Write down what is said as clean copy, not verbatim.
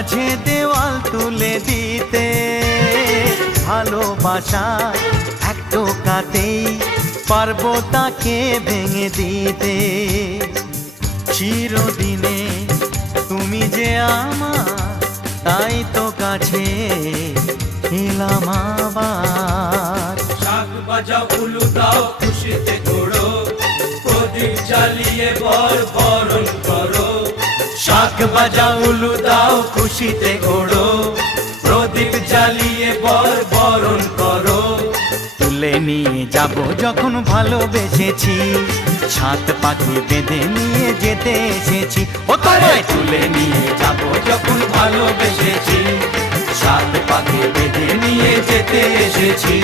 মাঝে দেওয়াল তুলে দিতে, ভালোবাসা এক টোকাতেই পারবো তাকে ভেঙে দিতে। চিরদিনে তুমি যে আমার, তাই তো কাছে এলাম আবার। শাক বাজাও উলু দাও খুশিতে ঘোড়ো, প্রদীপ জ্বালিয়ে বরণ করো। শাক বাজাও উলু দাও খুশিতে ঘোড়ো, প্রদীপ জ্বালিয়ে বরণ করো। তুলে নিয়ে যাব যখন ভালোবেসেছি, ছাত পাখি বেঁধে নিয়ে যেতে এসেছি। ও তোমায় তুলে নিয়ে যাব যখন ভালোবেসেছি, সাত পাখি বেঁধে নিয়ে যেতে এসেছি।